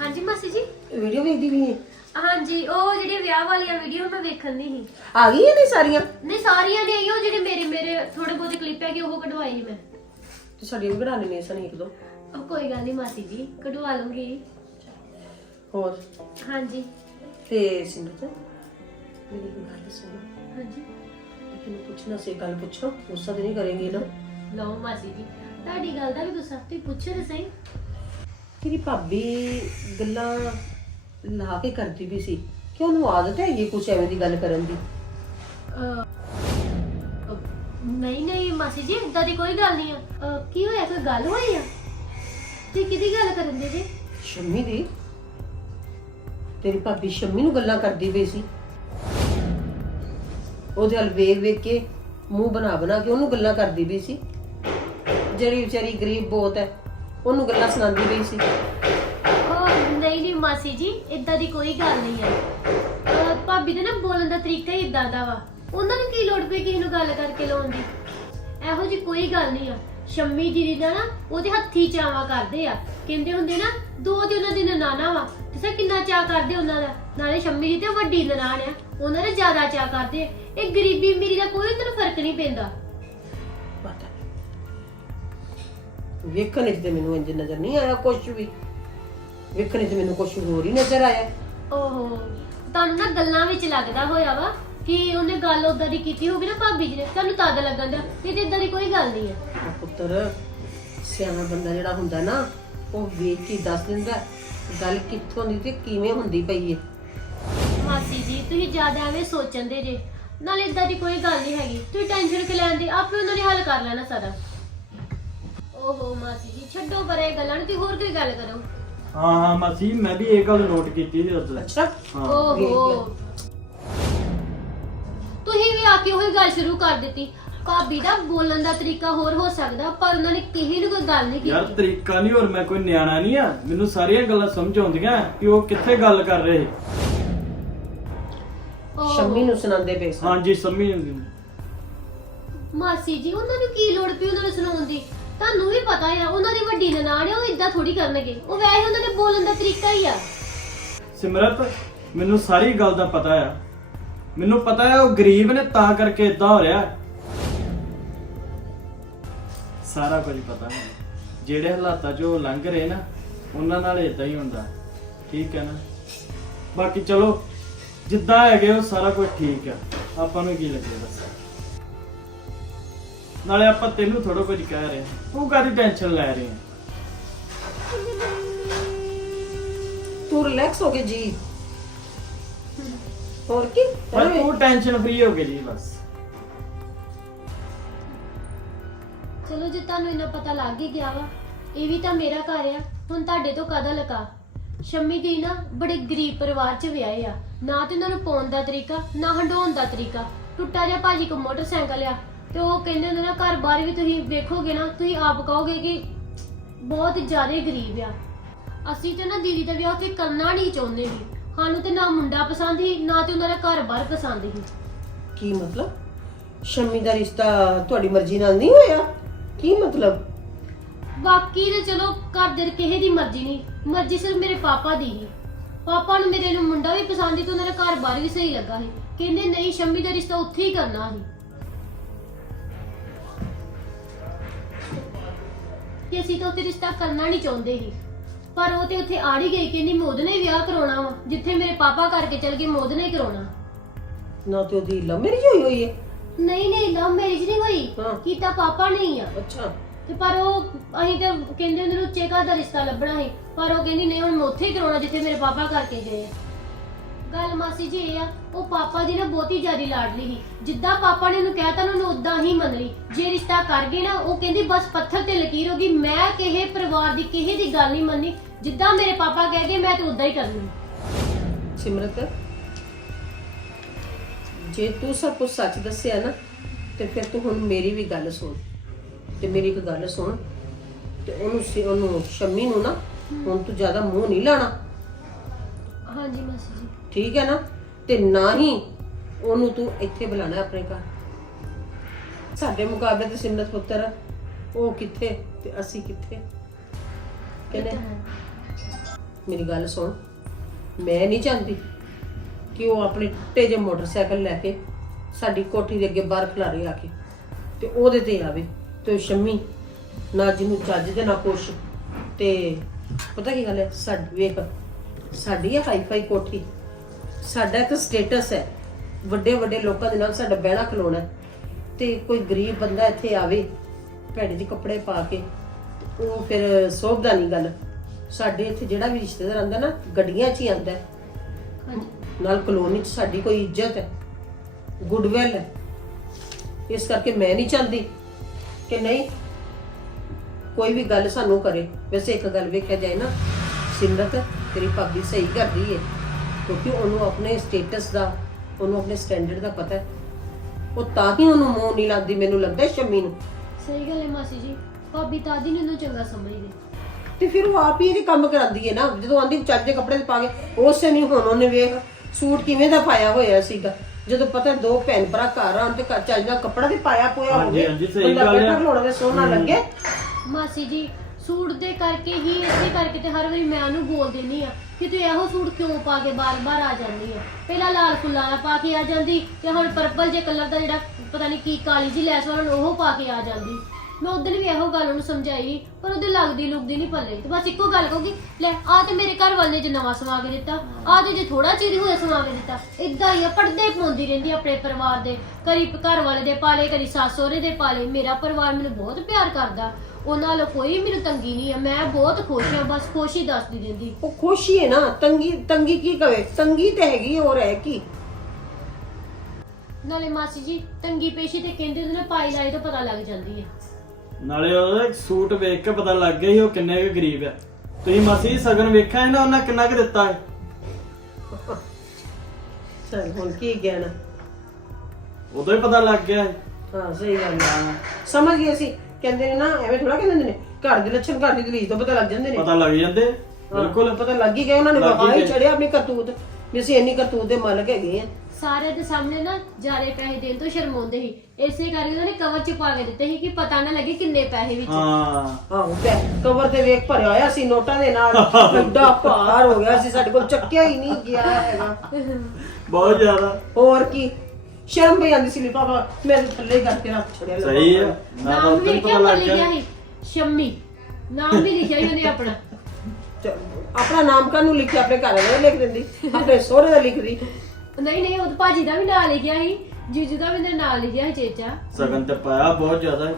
ਹਾਂਜੀ ਮਾਸੀ ਜੀ। ਵੀਡੀਓ ਵੇਖਦੀ ਵੀ ਹੈ ਹਾਂਜੀ ਉਹ ਜਿਹੜੇ ਵਿਆਹ ਵਾਲੀਆਂ ਵੀਡੀਓ ਮੈਂ ਵੇਖਣ ਨਹੀਂ ਸੀ। ਆ ਗਈਆਂ ਨੇ ਸਾਰੀਆਂ? ਨਹੀਂ ਸਾਰੀਆਂ ਨੇ ਆਈਓ ਜਿਹੜੇ ਮੇਰੇ ਮੇਰੇ ਥੋੜੇ ਬਹੁਤੇ ਕਲਿੱਪ ਹੈਗੇ ਉਹ ਕਢਵਾਏ ਸੀ ਮੈਂ। ਤੇ ਸਾਡੀਆਂ ਵੀ ਕਢਾਣੇ ਨੇ ਸਨ ਇੱਕ ਦੋ ਉਹ ਕੋਈ ਗੱਲ ਨਹੀਂ ਮਾਸੀ ਜੀ ਕਢਵਾ ਲੂੰਗੀ। ਹੋਰ? ਹਾਂਜੀ। ਤੇ ਸਿਮਰਤ ਮੇਰੀ ਇੱਕ ਗੱਲ ਸੁਣੋ ਹਾਂਜੀ। ਤੈਨੂੰ ਪੁੱਛਣਾ ਸੀ ਗੱਲ ਪੁੱਛੋ ਗੁੱਸਾ ਤੇ ਨਹੀਂ ਕਰੇਂਗੇ ਨਾ। ਲਓ ਮਾਸੀ ਜੀ ਤੁਹਾਡੀ ਗੱਲ ਦਾ ਵੀ ਗੁੱਸਾ ਤੁਸੀਂ ਪੁੱਛੋ ਤੇ ਸਹੀ। ਤੇਰੀ ਭਾਬੀ ਗੱਲਾਂ ਲਾ ਕੇ ਕਰਦੀ ਵੀ ਸੀ। ਕਿ ਉਹਨੂੰ ਆਦਤ ਹੈਗੀ ਕੁਛ ਐਵੇਂ ਦੀ ਗੱਲ ਕਰਨ ਦੀ? ਨਹੀਂ ਨਹੀਂ ਮਾਸੀ ਜੀ ਇਦਾਂ ਦੀ ਕੋਈ ਗੱਲ ਨਹੀਂ ਆ। ਅਹ, ਕੀ ਹੋਇਆ? ਕੋਈ ਗੱਲ ਹੋਈ ਆ? ਤੇ ਕਿਹਦੀ ਗੱਲ ਕਰਨ ਦੇ ਜੀ? ਸ਼ੰਮੀ ਦੀ? ਤੇਰੀ ਭਾਬੀ ਸ਼ੰਮੀ ਨੂੰ ਗੱਲਾਂ ਕਰਦੀ ਪਈ ਸੀ। ਉਹਦੇ ਹਲ ਵੇਖ ਵੇਖ ਕੇ ਮੂੰਹ ਬਣਾ ਬਣਾ ਕੇ ਉਹਨੂੰ ਗੱਲਾਂ ਕਰਦੀ ਪਈ ਸੀ। ਜਿਹੜੀ ਵਿਚਾਰੀ ਗਰੀਬ ਬਹੁਤ ਹੈ ਉਹਨੂੰ ਗੱਲਾਂ ਸੁਣਾਉਂਦੀ ਪਈ ਸੀ। ਮਾਸੀ ਜੀ ਇਦਾਂ ਦੀ ਕੋਈ ਗੱਲ ਨਹੀਂ ਹੈ। ਭਾਬੀ ਦੇ ਨਾ ਬੋਲਣ ਦਾ ਤਰੀਕਾ ਹੀ ਇਦਾਂ ਦਾ ਵਾ। ਉਹਨਾਂ ਨੂੰ ਕੀ ਲੋੜ ਪਈ ਕਿਸੇ ਨੂੰ ਗੱਲ ਕਰਕੇ ਲਾਉਣ ਦੀ? ਇਹੋ ਜੀ ਕੋਈ ਗੱਲ ਨਹੀਂ ਆ। ਸ਼ੰਮੀ ਦੀਦੀ ਦਾ ਨਾ ਉਹਦੇ ਹੱਥੀ ਚਾਵਾ ਕਰਦੇ ਆ। ਕਹਿੰਦੇ ਹੁੰਦੇ ਨਾ, ਦੋ ਤੇ ਉਹਨਾਂ ਦੀ ਨਨਾਣਾ ਵਾ। ਤੁਸੀਂ ਕਿੰਨਾ ਚਾਹ ਕਰਦੇ ਉਹਨਾਂ ਦਾ? ਨਾਲੇ ਸ਼ੰਮੀ ਦੀ ਤੇ ਵੱਡੀ ਨਨਾਣ ਆ। ਉਹਨਾਂ ਨੇ ਜ਼ਿਆਦਾ ਚਾਹ ਕਰਦੇ ਆ। ਇਹ ਗਰੀਬੀ ਮੇਰੀ ਦਾ ਕੋਈ ਤੈਨੂੰ ਫ਼ਰਕ ਨਹੀਂ ਪੈਂਦਾ। ਪਤਾ ਵੇਖਣ ਵਿੱਚ ਤੇ ਮੈਨੂੰ ਇੰਜ ਨਜ਼ਰ ਨਹੀਂ ਆਇਆ ਕੁਝ ਵੀ। ਵੇਖਣ ਵਿੱਚ ਮੈਨੂੰ ਕੁਝ ਹੋਰ ਹੀ ਨਜ਼ਰ ਆਇਆ। ਓਹੋ ਤੁਹਾਨੂੰ ਨਾ ਗੱਲਾਂ ਵਿੱਚ ਲੱਗਦਾ ਹੋਇਆ ਵਾ ਕਿ ਉਹਨੇ ਗੱਲ ਉਦਾਂ ਦੀ ਕੀਤੀ ਹੋਗੀ ਨਾ ਭਾਬੀ ਜੀ ਨੇ ਤੁਹਾਨੂੰ ਤਦ ਲੱਗਣ ਦਾ ਇਹ ਤੇ ਇਦਾਂ ਦੀ ਕੋਈ ਗੱਲ ਨਹੀਂ ਹੈ ਆ ਪੁੱਤਰ ਸਿਆਣਾ ਬੰਦਾ ਜਿਹੜਾ ਹੁੰਦਾ ਨਾ ਉਹ ਵੇਖ ਕੇ ਦੱਸ ਦਿੰਦਾ ਗੱਲ ਕਿੱਥੋਂ ਦੀ ਤੇ ਕਿਵੇਂ ਹੁੰਦੀ ਪਈ ਏ। ਮਾਸੀ ਜੀ ਤੁਸੀਂ ਜ਼ਿਆਦਾ ਐਵੇਂ ਸੋਚਣ ਦੇ ਜੇ ਨਾਲੇ ਇਦਾਂ ਦੀ ਕੋਈ ਗੱਲ ਨਹੀਂ ਹੈਗੀ ਤੁਸੀਂ ਟੈਨਸ਼ਨ ਕਿ ਲੈਣ ਦੀ ਆਪੇ ਉਹਨਾਂ ਨੇ ਹੱਲ ਕਰ ਲੈਣਾ ਸਾਰਾ। ਓਹੋ ਮਾਸੀ ਜੀ ਛੱਡੋ ਪਰੇ ਗੱਲਾਂ ਨੂੰ ਹੋਰ ਕੋਈ ਗੱਲ ਕਰੋ। ਹਾਂ ਹਾਂ ਮਾਸੀ ਮੈਂ ਵੀ ਇਹ ਗੱਲ ਨੋਟ ਕੀਤੀ ਸੀ ਉਦੋਂ ਅੱਛਾ। ਹਾਂ। ਓਹੋ। ਤੁਸੀਂ ਵੀ ਆ ਕੇ ਉਹੀ ਗੱਲ ਸ਼ੁਰੂ ਕਰ ਦਿੱਤੀ। ਭਾਬੀ ਦਾ ਬੋਲਣ ਦਾ ਤਰੀਕਾ ਹੋਰ ਹੋ ਸਕਦਾ ਪਰ ਉਹਨਾਂ ਨੇ ਕਿਸੇ ਨੂੰ ਕੋਈ ਗੱਲ ਨਹੀਂ ਯਾਰ ਕੀਤੀ। ਤਰੀਕਾ ਨਹੀਂ ਹੋਰ ਮੈਂ ਕੋਈ ਨਿਆਣਾ ਨਹੀਂ ਆ। ਮੈਨੂੰ ਸਾਰੀਆਂ ਗੱਲਾਂ ਸਮਝ ਆਉਂਦੀਆਂ ਕਿ ਉਹ ਕਿੱਥੇ ਗੱਲ ਕਰ ਰਹੇ। ਓਹੋ। ਸ਼ੰਮੀ ਨੂੰ ਸੁਣਾਉਂਦੇ ਪਏ ਸੀ। ਹਾਂਜੀ ਸਮਝ ਮਾਸੀ ਜੀ ਉਹਨਾਂ ਨੂੰ ਕੀ ਲੋੜ ਪਈ ਉਹਨਾਂ ਨੂੰ ਸੁਣਾਉਣ ਦੀ? ਤੁਹਾਨੂੰ ਵੀ ਪਤਾ ਆ, ਉਹਨਾਂ ਦੀ ਵੱਡੀ ਨਨਾਣ ਆ, ਉਹ ਇਦਾਂ ਥੋੜੀ ਕਰਨਗੇ। ਉਹ ਵੈਸੇ ਉਹਨਾਂ ਦੇ ਬੋਲਣ ਦਾ ਤਰੀਕਾ ਹੀ ਆ। ਸਿਮਰਤ, ਮੈਨੂੰ ਸਾਰੀ ਗੱਲ ਦਾ ਪਤਾ ਆ। ਮੈਨੂੰ ਪਤਾ ਆ, ਉਹ ਗਰੀਬ ਨੇ ਤਾਂ ਕਰਕੇ ਇਦਾਂ ਹੋ ਰਿਹਾ। ਸਾਰਾ ਕੁਝ ਪਤਾ ਮੈਨੂੰ ਜਿਹੜੇ ਹਾਲਾਤਾਂ 'ਚ ਉਹ ਲੰਘ ਰਹੇ ਨਾ, ਉਹਨਾਂ ਨਾਲ ਇਦਾਂ ਹੀ ਹੁੰਦਾ। ਠੀਕ ਹੈ ਨਾ? ਬਾਕੀ ਚਲੋ, ਜਿੱਦਾਂ ਹੈਗੇ ਉਹ ਸਾਰਾ ਕੁਝ ਠੀਕ ਆ। ਆਪਾਂ ਨੂੰ ਕੀ ਲੱਗੇ ਬਸ ਨਾਲੇ ਆਪਾਂ ਤੈਨੂੰ ਥੋੜਾ ਕੁਝ ਕਹਿ ਰਹੇ ਹਾਂ। ਤੂੰ ਕਾਹਦੀ ਟੈਨਸ਼ਨ ਲੈ ਰਹੀ ਹੈ? ਤੂੰ ਰਿਲੈਕਸ ਹੋ ਕੇ ਜੀ। ਹੋਰ ਕੀ? ਪਰ। ਤੂੰ ਟੈਨਸ਼ਨ ਫ੍ਰੀ ਹੋ ਕੇ ਜੀ ਬਸ। ਚਲੋ ਜੇ ਤੁਹਾਨੂੰ ਇਹਨਾਂ ਪਤਾ ਲੱਗ ਹੀ ਗਿਆ ਵਾ ਇਹ ਵੀ ਤਾਂ ਮੇਰਾ ਘਰ ਆ। ਹੁਣ ਤੁਹਾਡੇ ਤੋਂ ਕਾਹਦਾ ਲਗਾ ਸ਼ੰਮੀ ਦੀ ਨਾ ਬੜੇ ਗਰੀਬ ਪਰਿਵਾਰ ਚ ਵਿਆਹੇ ਆ। ਨਾ ਤੇ ਉਹਨਾਂ ਨੂੰ ਪਾਉਣ ਦਾ ਤਰੀਕਾ ਨਾ ਹੰਡਾਉਣ ਦਾ ਤਰੀਕਾ। ਟੁੱਟਾ ਜਿਹਾ ਭਾਜੀ ਕੋ ਮੋਟਰਸਾਈਕਲ ਆ। ਤੇ ਉਹ ਕਹਿੰਦੇ ਹੁੰਦੇ ਨਾ ਘਰ ਬਾਰ ਵੀ ਤੁਸੀਂ ਵੇਖੋਗੇ ਨਾ ਤੁਸੀਂ ਆਪ ਕਹੋਗੇ ਕਿ ਬਹੁਤ ਜ਼ਿਆਦਾ ਗਰੀਬ ਆ। ਅਸੀਂ ਤੇ ਨਾ ਦੀਦੀ ਦਾ ਵਿਆਹ ਤੇ ਕਰਨਾ ਨਹੀਂ ਚਾਹੁੰਦੇ ਸੀ। ਸਾਨੂੰ ਤੇ ਨਾ ਮੁੰਡਾ ਪਸੰਦ ਸੀ ਨਾ ਤੇ ਉਹਨਾਂ ਦਾ ਘਰ ਬਾਰ ਪਸੰਦ ਸੀ। ਕੀ ਮਤਲਬ? ਸ਼ੰਮੀ ਦਾ ਰਿਸ਼ਤਾ ਤੁਹਾਡੀ ਮਰਜ਼ੀ ਨਾਲ ਨਹੀਂ ਹੋਇਆ? ਕੀ ਮਤਲਬ? ਬਾਕੀ ਤੇ ਚਲੋ ਘਰ ਦੇ ਕਿਸੇ ਦੀ ਮਰਜ਼ੀ ਨਹੀਂ। ਮਰਜ਼ੀ ਸਿਰਫ ਮੇਰੇ ਪਾਪਾ ਦੀ ਹੀ ਪਾਪਾ ਨੂੰ ਮੇਰੇ ਨੂੰ ਮੁੰਡਾ ਵੀ ਪਸੰਦ ਸੀ ਤੇ ਉਹਨਾਂ ਦਾ ਘਰ ਬਾਰ ਵੀ ਸਹੀ ਲੱਗਾ ਸੀ। ਕਹਿੰਦੇ ਨਹੀਂ ਸ਼ੰਮੀ ਦਾ ਰਿਸ਼ਤਾ ਉੱਥੇ ਹੀ ਕਰਨਾ ਸੀ। ਕਿ ਅਸੀਂ ਤਾਂ ਉੱਥੇ ਰਿਸ਼ਤਾ ਕਰਨਾ ਨਹੀਂ ਚਾਹੁੰਦੇ ਸੀ ਪਰ ਉਹ ਤੇ ਉੱਥੇ ਆੜ ਹੀ ਗਈ ਕਿ ਨਹੀਂ ਮੋਦ ਨੇ ਵਿਆਹ ਕਰਾਉਣਾ ਵਾ ਜਿੱਥੇ ਮੇਰੇ ਪਾਪਾ ਕਰਕੇ ਚਲ ਗਏ ਮੋਦ ਨੇ ਕਰਾਉਣਾ। ਨਾ ਤੇ ਉਹਦੀ ਲਵ ਮੈਰਿਜ ਹੋਈ ਹੋਈ ਹੈ ਨਹੀਂ ਨਹੀਂ ਲਵ ਮੈਰਿਜ ਨਹੀਂ ਹੋਈ। ਹਾਂ। ਕੀਤਾ ਪਾਪਾ ਨਹੀਂ ਆ। ਅੱਛਾ। ਤੇ ਪਰ ਉਹ ਅਸੀਂ ਤਾਂ ਕਹਿੰਦੇ ਉਹਨਾਂ ਨੂੰ ਉੱਚੇ ਘਰ ਦਾ ਰਿਸ਼ਤਾ ਲੱਭਣਾ ਸੀ। ਪਰ ਉਹ ਕਹਿੰਦੀ ਨਹੀਂ ਹੁਣ ਮੈਂ ਉੱਥੇ ਹੀ ਕਰਾਉਣਾ ਜਿੱਥੇ ਮੇਰੇ ਪਾਪਾ ਕਰਕੇ ਗਏ ਆ। ਗੱਲ ਮਾਸੀ ਜੀ ਇਹ ਆ ਉਹ ਪਾਪਾ ਦੀ ਨਾ ਬਹੁਤੀ ਜ਼ਿਆਦੀ ਲਾਡਲੀ ਸੀ। ਜਿੱਦਾਂ ਪਾਪਾ ਨੇ ਉਹਨੂੰ ਕਹਿਤਾ ਉਹਨੂੰ ਉਦਾਂ ਹੀ ਮੰਨ ਲਈ। ਜੇ ਰਿਸ਼ਤਾ ਕਰ ਗਏ ਨਾ ਉਹ ਕਹਿੰਦੀ ਬਸ ਪੱਥਰ ਤੇ ਲਕੀਰ ਹੋ ਗਈ ਮੈਂ ਕਿਸੇ ਪਰਿਵਾਰ ਦੀ ਕਿਸੇ ਦੀ ਗੱਲ ਨਹੀਂ ਮੰਨਣੀ ਜਿੱਦਾਂ ਮੇਰੇ ਪਾਪਾ ਕਹਿ ਗਏ ਮੈਂ ਤੇ ਉਦਾਂ ਹੀ ਕਰਨੀ। ਸਿਮਰਤ ਜੇ ਤੂੰ ਸਭ ਕੁਝ ਸੱਚ ਦੱਸਿਆ ਨਾ ਤੇ ਫਿਰ ਤੂੰ ਹੁਣ ਮੇਰੀ ਵੀ ਗੱਲ ਸੁਣ। ਤੇ ਮੇਰੀ ਇੱਕ ਗੱਲ ਸੁਣ ਤੇ ਉਹਨੂੰ ਸਿ- ਉਹਨੂੰ ਸ਼ੰਮੀ ਨੂੰ ਨਾ ਹੁਣ ਤੂੰ ਜ਼ਿਆਦਾ ਮੂੰਹ ਨਹੀਂ ਲਾਣਾ ਹਾਂਜੀ ਮਾਸੀ ਜੀ। ਠੀਕ ਹੈ ਨਾ? ਤੇ ਨਾ ਹੀ ਉਹਨੂੰ ਤੂੰ ਇੱਥੇ ਬੁਲਾਣਾ ਆਪਣੇ ਘਰ। ਸਾਡੇ ਮੁਕਾਬਲੇ ਤੇ ਸਿਮਰਤ ਪੁੱਤਰ ਆ, ਉਹ ਕਿੱਥੇ ਤੇ ਅਸੀਂ ਕਿੱਥੇ? ਕਹਿੰਦੇ ਮੇਰੀ ਗੱਲ ਸੁਣ। ਮੈਂ ਨਹੀਂ ਚਾਹੁੰਦੀ ਕਿ ਉਹ ਆਪਣੇ ਟੁੱਟੇ ਜਿਹੇ ਮੋਟਰਸਾਈਕਲ ਲੈ ਕੇ ਸਾਡੀ ਕੋਠੀ ਦੇ ਅੱਗੇ ਬਾਹਰ ਖਲਾਰੇ ਆ ਕੇ ਤੇ ਉਹਦੇ ਤੇ ਆਵੇ। ਤੇ ਉਹ ਸ਼ੰਮੀ ਨਾ ਜਿਹਨੂੰ ਚੱਜ ਦੇ ਨਾ ਕੁਛ। ਤੇ ਪਤਾ ਕੀ ਗੱਲ ਹੈ? ਸਾਡੀ ਵੇਖ ਸਾਡੀ ਆ ਹਾਈ ਫਾਈ ਕੋਠੀ। ਸਾਡਾ ਇੱਕ ਸਟੇਟਸ ਹੈ। ਵੱਡੇ ਵੱਡੇ ਲੋਕਾਂ ਦੇ ਨਾਲ ਸਾਡਾ ਬਹਿਣਾ ਖਲੋਣਾ। ਤੇ ਕੋਈ ਗਰੀਬ ਬੰਦਾ ਇੱਥੇ ਆਵੇ ਭੈੜੇ ਜਿਹੇ ਕੱਪੜੇ ਪਾ ਕੇ ਉਹ ਫਿਰ ਸੋਭਦਾ ਨਹੀਂ ਗੱਲ। ਸਾਡੇ ਇੱਥੇ ਜਿਹੜਾ ਵੀ ਰਿਸ਼ਤੇਦਾਰ ਆਂਦਾ ਨਾ ਗੱਡੀਆਂ 'ਚ ਹੀ ਆਂਦਾ ਨਾਲ ਕਲੋਨੀ 'ਚ ਸਾਡੀ ਕੋਈ ਇੱਜ਼ਤ ਹੈ ਗੁੱਡਵਿਲ ਹੈ। ਇਸ ਕਰਕੇ ਮੈਂ ਨਹੀਂ ਚਾਹੁੰਦੀ ਕਿ ਨਹੀਂ ਕੋਈ ਵੀ ਗੱਲ ਸਾਨੂੰ ਕਰੇ। ਵੈਸੇ ਇੱਕ ਗੱਲ ਵੇਖਿਆ ਜਾਏ ਨਾ ਸਿਮਰਤ ਤੇਰੀ ਭਾਬੀ ਸਹੀ ਕਰਦੀ ਏ। ਕਿਉਂਕਿ ਉਹਨੂੰ ਆਪਣੇ ਸਟੇਟਸ ਦਾ ਉਹਨੂੰ ਆਪਣੇ ਸਟੈਂਡਰਡ ਦਾ ਪਤਾ ਹੈ। ਉਹ ਤਾਂ ਹੀ ਉਹਨੂੰ ਮੂੰਹ ਨਹੀਂ ਲਾਉਂਦੀ ਮੈਨੂੰ ਲੱਗਦਾ ਹੈ ਸ਼ੰਮੀ ਨੂੰ। ਸਹੀ ਗੱਲ ਹੈ ਮਾਸੀ ਜੀ। ਭਾਬੀ ਤਾਦੀ ਨੂੰ ਇਹਨੂੰ ਚੰਗਾ ਸਮਝਦੇ। ਤੇ ਫਿਰ ਉਹ ਆਪ ਹੀ ਇਹਦੇ ਕੰਮ ਕਰਾਂਦੀ ਹੈ ਨਾ। ਜਦੋਂ ਆਂਦੀ ਚੱਜ ਦੇ ਕੱਪੜੇ ਪਾ ਕੇ ਉਸੇ ਨਹੀਂ ਹੁਣ ਉਹਨੇ ਵੇਖ ਸੂਟ ਕਿਵੇਂ ਦਾ ਪਾਇਆ ਹੋਇਆ ਸੀਗਾ। ਜਦੋਂ ਪਤਾ ਦੋ ਭੈਣ ਭਰਾ ਘਰ ਆਉਣ ਤੇ ਘਰ ਚੱਜ ਦਾ ਕੱਪੜਾ ਵੀ ਪਾਇਆ ਪੋਇਆ ਹਾਂਜੀ, ਹੋਵੇ ਹਾਂਜੀ, ਸਹੀ ਗੱਲ ਆ। ਬੈਠਾ ਖਲੋਣਾ ਤੇ ਸੋਹਣਾ ਲੱਗੇ। ਮਾਸੀ ਜੀ ਸੂਟ ਦੇ ਕਰਕੇ ਹੀ, ਇਸੇ ਕਰਕੇ ਤੇ ਹਰ ਵਾਰੀ ਮੈਂ ਉਹਨੂੰ ਬੋਲ ਦਿੰਦੀ ਆ ਕਿ ਤੂੰ ਇਹੋ ਸੂਟ ਕਿਉਂ ਪਾ ਕੇ ਬਾਰ-ਬਾਰ ਆ ਜਾਂਦੀ ਆ ਪਹਿਲਾਂ ਲਾਲ ਫੁੱਲਾਂ ਪਾ ਕੇ ਆ ਜਾਂਦੀ ਤੇ ਹੁਣ ਪਰਪਲ ਜੇ ਕਲਰ ਦਾ ਜਿਹੜਾ ਪਤਾ ਨਹੀਂ ਕੀ ਕਾਲੀ ਜੀ ਲੈਸ ਵਾਲਾ ਉਹ ਪਾ ਕੇ ਆ ਜਾਂਦੀ। ਮੈਂ ਉਦੋਂ ਵੀ ਇਹੋ ਗੱਲ ਉਹਨੂੰ ਸਮਝਾਈ, ਪਰ ਉਹਦੇ ਲੱਗਦੀ ਲੁਕਦੀ ਨਹੀਂ ਪੱਲੇ ਤੇ ਬਸ ਇੱਕੋ ਗੱਲ ਕਹੂਗੀ, ਲੈ ਆ ਤੇ ਮੇਰੇ ਘਰ ਵਾਲੇ ਜੇ ਨਵਾਂ ਸਵਾ ਕੇ ਦਿੱਤਾ, ਆ ਤੇ ਜੇ ਥੋੜਾ ਚਿਰ ਹੋਇਆ ਸਵਾ ਕੇ ਦਿੱਤਾ ਇਦਾਂ ਹੀ ਆ ਪੜਦੇ ਪਾਉਂਦੀ ਰਹਿੰਦੀ ਆਪਣੇ ਪਰਿਵਾਰ ਦੇ, ਕਰੀ ਘਰ ਵਾਲੇ ਦੇ ਪਾਲੇ, ਕਰੀ ਸੱਸ ਸਹੁਰੇ ਦੇ ਪਾਲੇ, ਮੇਰਾ ਪਰਿਵਾਰ ਮੈਨੂੰ ਬਹੁਤ ਪਿਆਰ ਕਰਦਾ। ਉਹਨਾਂ ਨਾਲ ਕੋਈ ਮੈਨੂੰ ਤੰਗੀ ਨਹੀਂ ਆ ਮੈਂ ਬਹੁਤ ਖੁਸ਼ ਆ ਬਸ ਖੁਸ਼ ਹੀ ਦੱਸਦੀ ਰਹਿੰਦੀ। ਉਹ ਖੁਸ਼ੀ ਹੈ ਨਾ ਤੰਗੀ ਤੰਗੀ ਕੀ ਕਵੇ? ਤੰਗੀ ਤੇ ਹੈਗੀ ਹੋਰ ਹੈ ਕੀ? ਨਾਲੇ ਮਾਸੀ ਜੀ ਤੰਗੀ ਪੇਸ਼ੀ ਤੇ ਕਹਿੰਦੇ ਉਹਨੇ ਪਾਈ ਲਾਈ ਤੋਂ ਪਤਾ ਲੱਗ ਜਾਂਦੀ ਹੈ ਨਾਲੇ ਉਹਦਾ ਸੂਟ ਵੇਖ ਕੇ ਪਤਾ ਲੱਗ ਗਿਆ ਸੀ ਉਹ ਕਿੰਨੇ ਕੁ ਗਰੀਬ ਆ। ਤੁਸੀਂ ਮਾਸੀ ਜੀ ਸਗਨ ਵੇਖਿਆ ਸੀ ਨਾ ਉਹਨਾਂ ਕਿੰਨਾ ਕੁ ਦਿੱਤਾ ਹੈ ਚਲ ਹੁਣ ਕੀ ਕਹਿਣਾ? ਉਦੋਂ ਹੀ ਪਤਾ ਲੱਗ ਗਿਆ ਸੀ। ਹਾਂ ਸਹੀ ਗੱਲ ਹੈ ਸਮਝ ਗਏ ਅਸੀਂ? ਕਹਿੰਦੇ ਨੇ ਨਾ ਐਵੇਂ ਥੋੜਾ ਕਹਿੰਦੇ ਹੁੰਦੇ ਨੇ ਘਰ ਦੇ ਲੱਛਣ ਘਰ ਦੀ ਦਲੀਜ ਤੋਂ ਪਤਾ ਲੱਗ ਜਾਂਦੇ ਨੇ। ਪਤਾ ਲੱਗ ਜਾਂਦੇ ਬਿਲਕੁਲ। ਪਤਾ ਲੱਗ ਹੀ ਗਿਆ ਉਹਨਾਂ ਨੇ ਲੱਗ ਹੀ ਵਹਾ ਹੀ ਗਏ। ਚੜਿਆ ਆਪਣੀ ਕਰਤੂਤ ਵੀ ਅਸੀਂ ਇੰਨੀ ਕਰਤੂਤ ਦੇ ਮਾਲਕ ਹੈਗੇ ਆ। ਸਾਰਿਆਂ ਦੇ ਸਾਹਮਣੇ ਨਾ ਜਾਰੇ ਪੈਸੇ ਦੇਣ ਤੋਂ ਸ਼ਰਮਾਉਂਦੇ ਸੀ। ਇਸੇ ਕਰਕੇ ਉਹਨਾਂ ਨੇ ਕਵਰ ਚ ਪਾ ਕੇ ਦਿੱਤੇ ਸੀ ਕਿ ਪਤਾ ਨਾ ਲੱਗੇ ਕਿੰਨੇ ਪੈਸੇ ਵਿੱਚ। ਹਾਂ। ਆਹੋ ਤੇ ਕਵਰ ਤੇ ਵੇਖ ਭਰਿਆ ਹੋਇਆ ਸੀ ਨੋਟਾਂ ਦੇ ਨਾਲ। ਐਡਾ ਭਾਰ ਹੋ ਗਿਆ ਸੀ ਸਾਡੇ ਕੋਲ ਚੱਕਿਆ ਹੀ ਨਹੀਂ ਗਿਆ ਹੈਗਾ। ਬਹੁਤ ਜ਼ਿਆਦਾ। ਹੋਰ ਕੀ ਸ਼ਰਮ ਵੀ ਆਉਂਦੀ ਸੀ ਵੀ ਪਾਪਾ ਮੈਂ ਤਾਂ ਥੱਲੇ ਹੀ ਕਰਕੇ ਰੱਖ ਛੜਿਆ ਸਹੀ ਆ। ਮੈਂ ਤਾਂ ਨਾਮ ਵੀ ਹੀ ਕਿਆ ਪਤਾ ਪਰ ਲੱਗ ਲਿਖਿਆ ਗਿਆ। ਸੀ ਸ਼ੰਮੀ। ਨਾਮ ਵੀ ਲਿਖਿਆ ਉਹਨੇ ਆਪਣਾ। ਆਪਣਾ ਨਾਮ ਕਾਨੂੰ ਲਿਖਿਆ ਆਪਣੇ ਘਰ ਵਾਲੇ ਲਿਖ ਦਿੰਦੀ ਆਪਣੇ ਸਹੁਰੇ ਦਾ ਲਿਖਦੀ। ਨਹੀਂ ਨਹੀਂ ਉਹ ਭਾਜੀ ਦਾ ਵੀ ਨਾਂ ਲਿਖਿਆ ਸੀ ਜੀਜੂ ਦਾ ਵੀ ਨਾ ਨਾਂ ਲਿਖਿਆ ਸੀ ਚੇਚਾ। ਸਗਨ ਤੇ ਪਾਇਆ ਬਹੁਤ ਜ਼ਿਆਦਾ। ਹੈ।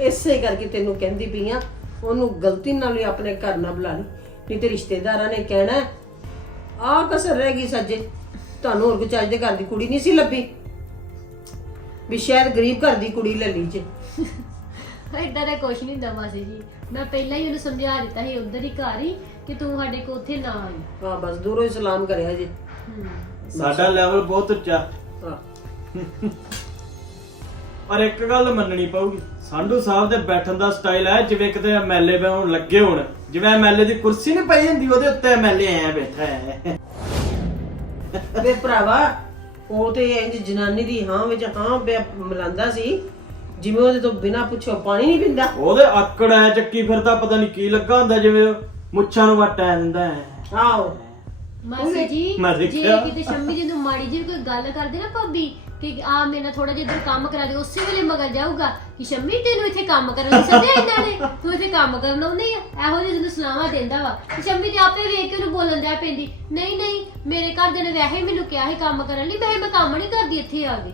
ਇਸੇ ਕਰਕੇ ਤੈਨੂੰ ਕਹਿੰਦੀ ਪਈ ਆ ਉਹਨੂੰ ਗਲਤੀ ਨਾਲ ਹੀ ਆਪਣੇ ਘਰ ਨਾ ਬੁਲਾ ਲਈ। ਨਹੀਂ ਤੇ ਰਿਸ਼ਤੇਦਾਰਾਂ ਨੇ ਕਹਿਣਾ ਆ ਕਸਰ ਰਹਿ ਗਈ ਸੱਜੇ। ਤੁਹਾਨੂੰ ਹੋਰ ਕੋਈ ਚੱਜ ਦੇ ਘਰ ਦੀ ਕੁੜੀ ਨਹੀਂ ਸੀ ਲੱਭੀ? ਵੀ ਸ਼ਾਇਦ ਗਰੀਬ ਘਰ ਦੀ ਕੁੜੀ ਲੈ ਲਈ ਜੇ। ਏਦਾਂ ਦਾ ਕੁਛ ਨਹੀਂ ਹੁੰਦਾ ਮਾਸੀ ਜੀ। ਮੈਂ ਪਹਿਲਾਂ ਹੀ ਉਹਨੂੰ ਸਮਝਾ ਦਿੱਤਾ ਸੀ ਉਧਰ ਹੀ ਘਰ ਹੀ ਕਿ ਤੂੰ ਸਾਡੇ ਕੋਲ ਉੱਥੇ ਨਾ ਆਈ। ਹਾਂ ਬਸ ਦੂਰੋਂ ਹੀ ਸਲਾਮ ਕਰਿਆ ਜੇ। ਸਾਡਾ ਲੈਵਲ ਬਹੁਤ ਉੱਚਾ। ਹਾਂ। ਪਰ ਇੱਕ ਗੱਲ ਮੰਨਣੀ ਪਊਗੀ ਸੰਧੂ ਸਾਹਿਬ ਦੇ ਬੈਠਣ ਦਾ ਸਟਾਈਲ ਹੈ ਜਿਵੇਂ ਕਿਤੇ ਐਮਐਲਏ ਬਣਾਉਣ ਲੱਗੇ ਹੋਣ। ਜਿਵੇਂ ਐਮਐਲਏ ਦੀ ਕੁਰਸੀ ਨਹੀਂ ਪਈ ਹੁੰਦੀ ਉਹਦੇ ਉੱਤੇ ਐਮਐਲਏ ਆਇਆ ਬੈਠਾ ਹੈ। ਵੇ ਭਰਾਵਾ ਉਹ ਤੇ ਇੰਜ ਜਨਾਨੀ ਦੀ ਹਾਂ ਵਿੱਚ ਹਾਂ ਮਿਲਾਂਦਾ ਸੀ ਜਿਵੇਂ ਉਹਦੇ ਤੋਂ ਬਿਨਾ ਪੁੱਛੋ ਪਾਣੀ ਨਹੀਂ ਪੀਂਦਾ। ਉਹਦੇ ਆਕੜ ਐ ਚੱਕੀ ਫਿਰਦਾ ਪਤਾ ਨਹੀਂ ਕੀ ਲੱਗਾ ਹੁੰਦਾ ਜਿਵੇਂ ਉਹ ਮੁੱਛਾਂ ਨੂੰ ਵੱਟ ਦਿੰਦਾ ਹੈ ਆਹੋ। ਮਾਸੀ ਜੀ ਮੈਂ ਜੇ ਦੇਖਿਆ। ਕਿਤੇ ਸ਼ੰਮੀ ਜੀ ਨੂੰ ਮਾੜੀ ਜੀ ਕੋਈ ਗੱਲ ਕਰਦੇ ਨਾ ਭਾਬੀ ਕਿ ਆ ਮੇਰੇ ਨਾਲ ਥੋੜਾ ਜਿਹਾ ਇੱਧਰ ਕੰਮ ਕਰਾ ਦੇ ਉਸੇ ਵੇਲੇ ਮਗਰ ਜਾਊਗਾ ਕਿ ਸ਼ੰਮੀ ਤੈਨੂੰ ਇੱਥੇ ਕੰਮ ਕਰਨ ਲਈ ਸੱਦਿਆ ਇਹਨਾਂ ਨੇ? ਤੂੰ ਇੱਥੇ ਕੰਮ ਕਰਨ ਆਉਂਦੀ ਆ? ਇਹੋ ਜਿਹੇ ਜਿਹਨੂੰ ਸਲਾਹਾਂ ਦਿੰਦਾ ਵਾ। ਤੇ ਸ਼ੰਮੀ ਤੇ ਆਪੇ ਵੇਖ ਕੇ ਉਹਨੂੰ ਬੋਲਣ ਜਾ ਪੈਂਦੀ ਨਹੀਂ ਨਹੀਂ ਮੇਰੇ ਘਰ ਦੇ ਨੇ ਵੈਸੇ ਹੀ ਮੈਨੂੰ ਕਿਹਾ ਸੀ ਕੰਮ ਕਰਨ ਲਈ ਮੈਂ ਮੈਂ ਕੰਮ ਨਹੀਂ ਕਰਦੀ ਇੱਥੇ ਆ ਕੇ।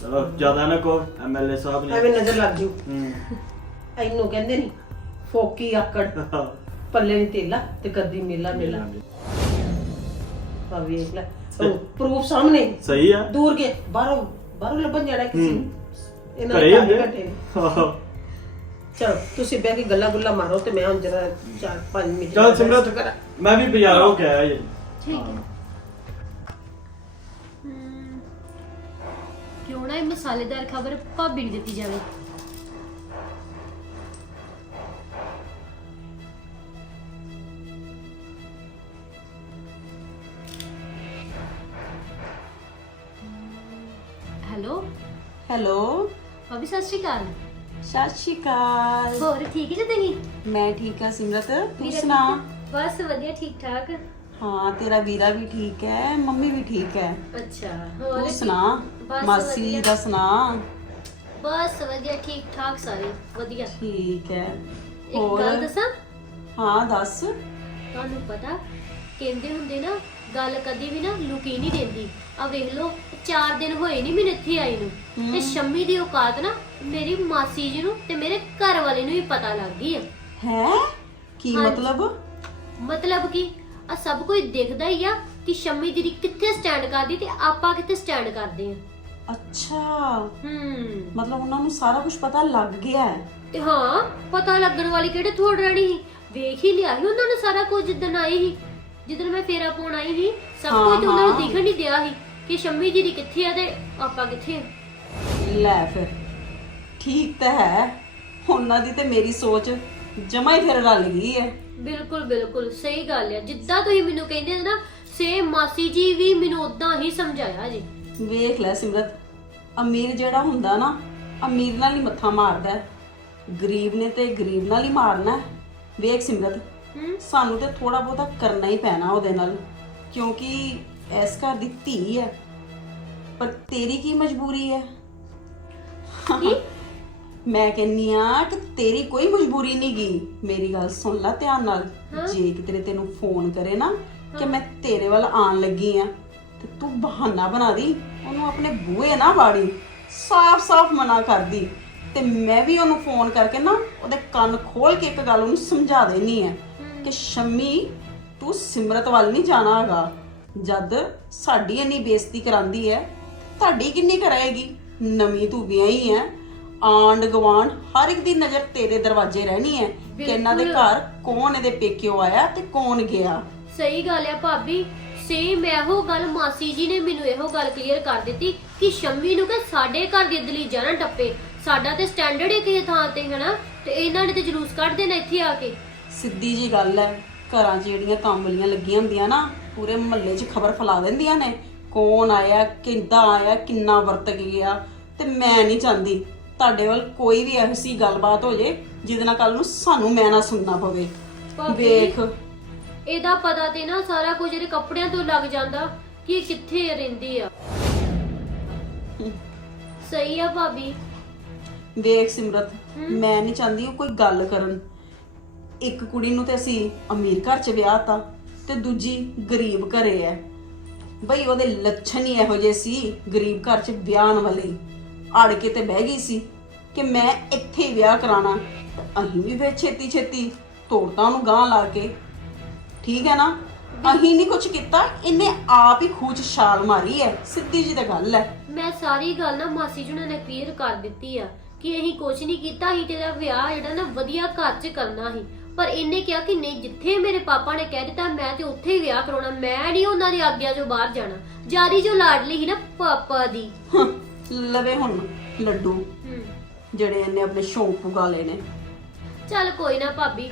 ਚਲੋ ਜ਼ਿਆਦਾ ਨਾ ਕੋ ਐਮਐਲਏ ਸਾਹਿਬ ਨੇ। ਐਵੇਂ ਨਜ਼ਰ ਲੱਗ ਜੂ। ਹੂੰ। ਇਹਨੂੰ ਕਹਿੰਦੇ ਨਹੀਂ ਫੋਕੀ ਆਕੜ ਪੱਲੇ ਨਹੀਂ ਤੇਲਾ ਤੇ ਕਰਦੀ ਮੇਲਾ ਮੇਲਾ। ਆ ਵੇਖ ਲੈ ਪ੍ਰੂਫ ਸਾਹਮਣੇ ਸਹੀ ਆ। ਦੂਰ ਕੇ ਬਾਹਰੋਂ ਬਾਹਰੋਂ ਲੱਭਣ ਜਾਣਾ ਕਿਸੇ ਨੂੰ। ਇਹਨਾਂ ਘਰੇ ਦੇ ਹੁੰਦੇ। ਚਲੋ ਤੁਸੀਂ ਬਹਿ ਕੇ ਗੱਲਾਂ ਗੁੱਲਾਂ ਮਾਰੋ ਤੇ ਮੈਂ ਹੁਣ ਜਰਾ 4-5 ਮਿੰਟ ਚਲ ਸਿਮਰਤ ਮੈਂ ਵੀ ਬਾਜ਼ਾਰੋਂ ਹੋ ਆਇਆ ਜੀ। ਠੀਕ ਹੈ। ਹਮ, ਕਿਉਂ ਨਾ ਇਹ ਮਸਾਲੇਦਾਰ ਖਬਰ ਭਾਬੀ ਨੂੰ ਦਿੱਤੀ ਜਾਵੇ। ਹੈਲੋ। ਹੈਲੋ। ਭਾਬੀ ਸਤਿ ਸ਼੍ਰੀ ਅਕਾਲ। ਸਤਿ ਸ਼੍ਰੀ ਅਕਾਲ। ਹੋਰ ਠੀਕ ਜੀ ਤੁਸੀਂ? ਮੈਂ ਠੀਕ ਆ ਸਿਮਰਤ ਤੂੰ ਵੀਰਾ ਸੁਣਾ? ਠੀਕ ਹੈ? ਬਸ ਵਧੀਆ ਠੀਕ ਠਾਕ ਹਾਂ ਤੇਰਾ ਵੀਰਾ ਵੀ ਠੀਕ ਹੈ ਮੰਮੀ ਵੀ ਠੀਕ ਹੈ। ਅੱਛਾ ਹੋਰ ਤੂੰ ਸੁਣਾ? ਬਸ ਮਾਸੀ ਵਧੀਆ। ਦਾ ਸੁਣਾ? ਬਸ ਵਧੀਆ ਠੀਕ ਠਾਕ ਸਾਰੇ ਵਧੀਆ। ਠੀਕ ਹੈ। ਇੱਕ ਗੱਲ ਹੋਰ ਦੱਸਾਂ? ਹਾਂ ਦੱਸ। ਤੁਹਾਨੂੰ ਪਤਾ ਕਹਿੰਦੇ ਹੁੰਦੇ ਨਾ ਗੱਲ ਕਦੀ ਵੀ ਨਾ ਲੁਕੀ ਨਹੀਂ ਰਹਿੰਦੀ ਆ ਵੇਖ ਲਓ 4 ਦਿਨ ਹੋਏ ਨਹੀਂ ਮੈਨੂੰ ਇੱਥੇ ਆਈ ਨੂੰ। ਤੇ ਸ਼ੰਮੀ ਦੀ ਔਕਾਤ ਨਾ ਮੇਰੀ ਮਾਸੀ ਜੀ ਨੂੰ ਤੇ ਮੇਰੇ ਘਰ ਵਾਲੇ ਨੂੰ ਵੀ ਪਤਾ ਲੱਗ ਗਈ ਹੈ ਹੈ? ਕੀ ਹਾਂਜੀ। ਮਤਲਬ? ਮਤਲਬ ਕਿ? ਆ ਸਭ ਕੁਝ ਦਿਖਦਾ ਹੀ ਆ ਕਿ ਸ਼ੰਮੀ ਦੀਦੀ ਕਿੱਥੇ ਸਟੈਂਡ ਕਰਦੀ ਤੇ ਆਪਾਂ ਕਿੱਥੇ ਸਟੈਂਡ ਕਰਦੇ ਆ। ਅੱਛਾ। ਹੂੰ। ਮਤਲਬ ਉਹਨਾਂ ਨੂੰ ਸਾਰਾ ਕੁਝ ਪਤਾ ਲੱਗ ਗਿਆ ਹੈ? ਤੇ ਹਾਂ ਪਤਾ ਲੱਗਣ ਵਾਲੀ ਕਿਹੜੇ ਥੋੜ ਰਣੀ ਸੀ। ਵੇਖ ਹੀ ਲਿਆ ਸੀ ਉਹਨਾਂ ਨੇ ਸਾਰਾ ਕੁਝ ਜਿੱਦਣ ਆਈ ਸੀ। ਜਿੱਦਣ ਮੈਂ ਫੇਰਾ ਪਾਉਣ ਆਈ ਸੀ ਸਭ ਹਾਂ, ਕੁਝ ਤੇ ਉਹਨਾਂ ਨੂੰ ਹਾਂ। ਦਿਖਣ ਨਹੀਂ ਦਿਆ ਸੀ। ਕਿ ਸ਼ੰਮੀ ਜੀ ਦੀ ਕਿੱਥੇ ਆ ਤੇ ਆਪਾਂ ਕਿੱਥੇ ਆ? ਲੈ ਫਿਰ ਠੀਕ ਤਾਂ ਹੈ ਉਹਨਾਂ ਦੀ ਤੇ ਮੇਰੀ ਸੋਚ ਜਮਾ ਹੀ ਫਿਰ ਰਲ ਗਈ ਹੈ। ਬਿਲਕੁਲ ਬਿਲਕੁਲ ਸਹੀ ਗੱਲ ਹੈ। ਜਿੱਦਾਂ ਤੁਸੀਂ ਮੈਨੂੰ ਕਹਿੰਦੇ ਹੋ ਨਾ ਸੇਮ ਮਾਸੀ ਜੀ ਵੀ ਮੈਨੂੰ ਉਦਾਂ ਹੀ ਸਮਝਾਇਆ ਜੀ। ਵੇਖ ਲੈ ਸਿਮਰਤ ਅਮੀਰ ਜਿਹੜਾ ਹੁੰਦਾ ਨਾ ਅਮੀਰ ਨਾਲ ਹੀ ਮੱਥਾ ਮਾਰਦਾ ਹੈ। ਗਰੀਬ ਨੇ ਤੇ ਗਰੀਬ ਨਾਲ ਹੀ ਮਾਰਨਾ ਹੈ। ਵੇਖ ਸਿਮਰਤ ਹੂੰ? ਸਾਨੂੰ ਤੇ ਥੋੜਾ ਬਹੁਤਾ ਕਰਨਾ ਹੀ ਪੈਣਾ ਉਹਦੇ ਨਾਲ ਕਿਉਂਕਿ ਇਸ ਘਰ ਦੀ ਧੀ ਹੈ ਪਰ ਤੇਰੀ ਕੀ ਮਜਬੂਰੀ ਹੈ ਕੀ? ਮੈਂ ਕਹਿੰਨੀ ਆ ਕਿ ਤੇਰੀ ਕੋਈ ਮਜਬੂਰੀ ਨਹੀਂ ਗੀ। ਮੇਰੀ ਗੱਲ ਸੁਣ ਲੈ ਧਿਆਨ ਨਾਲ। ਜੇ ਕਿਤੇ ਤੈਨੂੰ ਫੋਨ ਕਰੇ ਨਾ ਕਿ ਮੈਂ ਤੇਰੇ ਵੱਲ ਆਣ ਲੱਗੀ ਆ ਤੇ ਤੂੰ ਬਹਾਨਾ ਬਣਾ ਦੀ ਉਹਨੂੰ ਆਪਣੇ ਬੂਹੇ ਨਾ ਵਾੜੀ ਸਾਫ਼-ਸਾਫ਼ ਮਨਾ ਕਰਦੀ। ਤੇ ਮੈਂ ਵੀ ਉਹਨੂੰ ਫੋਨ ਕਰਕੇ ਨਾ ਉਹਦੇ ਕੰਨ ਖੋਲ ਕੇ ਇੱਕ ਗੱਲ ਉਹਨੂੰ ਸਮਝਾ ਦੇਣੀ ਹੈ। ਕਿ ਸ਼ੰਮੀ ਤੂੰ ਸਿਮਰਤ ਵੱਲ ਨਹੀਂ ਜਾਣਾ ਹੈਗਾ। ਜਦ ਸਾਡੀ ਇੰਨੀ ਬੇਇੱਜ਼ਤੀ ਕਰਾਂਦੀ ਹੈ ਤੁਹਾਡੀ ਕਿੰਨੀ ਕਰਾਏਗੀ ਨਵੀਂ ਤੂੰ ਵਿਆਹੀ ਹੈ ਆਂਡ ਗਵਾਂਡ ਹਰ ਇੱਕ ਦੀ ਨਜ਼ਰ ਤੇਰੇ ਦਰਵਾਜ਼ੇ ਰਹਿਣੀ ਹੈ ਕਿ ਇਹਨਾਂ ਦੇ ਬਿਲਕੁਲ। ਘਰ ਕੌਣ ਇਹਦੇ ਪੇਕਿਓ ਆਇਆ ਤੇ ਕੌਣ ਗਿਆ? ਸਹੀ ਗੱਲ ਆ ਭਾਬੀ। ਸੇਮ ਇਹੋ ਗੱਲ ਮਾਸੀ ਜੀ ਨੇ ਮੈਨੂੰ ਇਹੋ ਗੱਲ ਕਲੀਅਰ ਕਰ ਦਿੱਤੀ ਕਿ ਸ਼ੰਮੀ ਨੂੰ ਕਿ ਸਾਡੇ ਘਰ ਦੀ ਦਲੀਜਾ ਨਾ ਟੱਪੇ। ਸਾਡਾ ਤੇ ਸਟੈਂਡਰਡ ਹੈ ਕਿਸੇ ਥਾਂ ਤੇ ਹਨਾ? ਤੇ ਇਹਨਾਂ ਨੇ ਤੇ ਜਲੂਸ ਕੱਢ ਦੇਣਾ ਇੱਥੇ ਆ ਕੇ। ਸਿੱਧੀ ਜੀ ਗੱਲ ਹੈ ਘਰਾਂ 'ਚ ਜਿਹੜੀਆਂ ਕੰਬਲੀਆਂ ਲੱਗੀਆਂ ਹੁੰਦੀਆਂ ਨਾ ਪੂਰੇ ਮਹੱਲੇ 'ਚ ਖਬਰ ਫੈਲਾ ਦਿੰਦੀਆਂ ਨੇ। ਕੌਣ ਆਇਆ ਕਿੱਦਾਂ ਆਇਆ ਕਿੰਨਾ ਵਰਤ ਗਿਆ ਤੇ ਮੈਂ ਨਹੀਂ ਚਾਹੁੰਦੀ ਤੁਹਾਡੇ ਵੱਲ ਕੋਈ ਵੀ ਐਸੀ ਗੱਲਬਾਤ ਹੋ ਜੇ ਜਿਹਦੇ ਨਾਲ ਕੱਲ ਨੂੰ ਸਾਨੂੰ ਮੈਂ ਨਾ ਸੁਣਨਾ ਪਵੇ। ਭਾਬੀ। ਵੇਖ ਇਹਦਾ ਪਤਾ ਤੇ ਨਾ ਸਾਰਾ ਕੁਝ ਇਹਦੇ ਕੱਪੜਿਆਂ ਤੋਂ ਲੱਗ ਜਾਂਦਾ ਕਿ ਇਹ ਕਿੱਥੇ ਰਹਿੰਦੀ ਆ। ਸਹੀ ਆ ਭਾਬੀ। ਵੇਖ ਸਿਮਰਤ ਮੈਂ ਨਹੀਂ ਚਾਹੁੰਦੀ ਉਹ ਕੋਈ ਗੱਲ ਕਰਨ। ਇੱਕ ਕੁੜੀ ਨੂੰ ਤੇ ਅਸੀਂ ਅਮੀਰ ਘਰ 'ਚ ਵਿਆਹਤਾ ਤੇ ਦੂਜੀ ਗਰੀਬ ਘਰੇ ਐ। ਬਈ ਉਹਦੇ ਲੱਛਣ ਹੀ ਇਹੋ ਜਿਹੇ ਸੀ, ਗਰੀਬ ਘਰ 'ਚ ਵਿਆਹਣ ਵਾਲੇ। ਅੜ ਕੇ ਤੇ ਬਹਿ ਗਈ ਸੀ ਕਿ ਮੈਂ ਇੱਥੇ ਹੀ ਵਿਆਹ ਕਰਾਣਾ। ਅਸੀਂ ਵੀ ਫੇਰ ਛੇਤੀ ਛੇਤੀ ਤੋੜਤਾ ਉਹਨੂੰ ਗਾਂ ਲਾ ਕੇ। ਠੀਕ ਹੈ ਨਾ? ਅਸੀਂ ਨਹੀਂ ਕੁਝ ਕੀਤਾ, ਇਹਨੇ ਆਪ ਹੀ ਖੂਚ ਛਾਲ ਮਾਰੀ ਐ। ਸਿੱਧੀ ਜੀ ਤਾਂ ਗੱਲ ਐ। ਮੈਂ ਸਾਰੀ ਗੱਲ ਨਾ ਮਾਸੀ ਜੀ ਨੇ ਕਲੀਅਰ ਕਰ ਦਿੱਤੀ ਆ ਕਿ ਅਸੀਂ ਕੁਝ ਨਹੀਂ ਕੀਤਾ ਸੀ ਤੇਰਾ ਵਿਆਹ ਜਿਹੜਾ ਨਾ ਵਧੀਆ ਘਰ 'ਚ ਕਰਨਾ ਸੀ। ਪਰ ਇਹਨੇ ਕਿਹਾ ਕਿ ਨਹੀਂ ਜਿੱਥੇ ਮੇਰੇ ਪਾਪਾ ਨੇ ਕਹਿ ਦਿੱਤਾ ਮੈਂ ਤੇ ਉੱਥੇ ਹੀ ਵਿਆਹ ਕਰਾਉਣਾ ਮੈਂ ਨਹੀਂ ਉਹਨਾਂ ਦੀ ਆਗਿਆ ਤੋਂ ਬਾਹਰ ਜਾਣਾ। ਜਾਰੀ ਜੋ ਲਾਡਲੀ ਸੀ ਨਾ ਪਾਪਾ ਦੀ। ਹੰ, ਲਵੇ ਹੁਣ ਲੱਡੂ ਹੂੰ ਜਿਹੜੇ ਇਹਨੇ ਆਪਣੇ ਸ਼ੌਂਕ ਪੁਗਾ ਲਏ ਨੇ। ਚੱਲ ਕੋਈ ਨਾ ਭਾਬੀ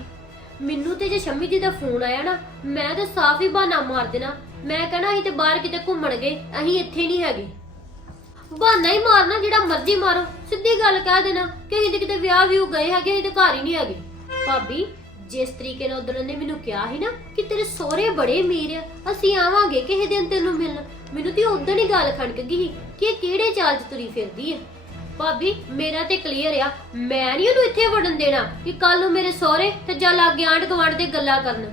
ਮੈਨੂੰ ਤੇ ਜੇ ਸ਼ੰਮੀ ਜੀ ਦਾ ਫੋਨ ਆਇਆ ਨਾ ਮੈਂ ਤੇ ਸਾਫ਼ ਹੀ ਬਹਾਨਾ ਮਾਰ ਦੇਣਾ। ਮੈਂ ਕਹਣਾ ਅਸੀਂ ਤੇ ਬਾਹਰ ਕਿਤੇ ਘੁੰਮਣ ਗਏ ਅਸੀਂ ਇੱਥੇ ਨਹੀਂ ਹੈਗੇ। ਬਹਾਨਾ ਹੀ ਮਾਰਨਾ ਜਿਹੜਾ ਮਰਜ਼ੀ ਮਾਰੋ ਸਿੱਧੀ ਗੱਲ ਕਹਿ ਦੇਣਾ ਕਿ ਅਸੀਂ ਤੇ ਕਿਤੇ ਵਿਆਹ ਵੀ ਗਏ ਹੈਗੇ ਅਸੀਂ ਤੇ ਘਰ ਹੀ ਨਹੀਂ ਹੈਗੇ। ਭਾਬੀ ਜਿਸ ਤਰੀਕੇ ਨਾਲ ਉਦੋਂ ਨੇ ਮੈਨੂੰ ਕਿਹਾ ਸੀ ਨਾ ਕਿ ਤੇਰੇ ਸਹੁਰੇ ਬੜੇ ਅਮੀਰ ਆ, ਅਸੀਂ ਆਵਾਂਗੇ ਕਿਸੇ ਦਿਨ ਤੈਨੂੰ ਮਿਲਣ। ਮੈਨੂੰ ਤੇ ਉਦੋਂ ਹੀ ਗੱਲ ਖੜਕ ਗਈ ਸੀ ਕਿ ਇਹ ਕਿਹੜੇ ਚਾਲ 'ਚ ਤੁਰੀ ਫਿਰਦੀ ਆ। ਭਾਬੀ, ਮੇਰਾ ਤੇ ਕਲੀਅਰ ਆ, ਮੈਂ ਨਹੀਂ ਉਹਨੂੰ ਇੱਥੇ ਵੜਨ ਦੇਣਾ ਕਿ ਕੱਲ ਨੂੰ ਮੇਰੇ ਸਹੁਰੇ ਤੇ ਜਾਂ ਲਾਗੇ ਆਂਢ ਗੁਆਂਢ ਦੇ ਗੱਲਾਂ ਕਰਨ।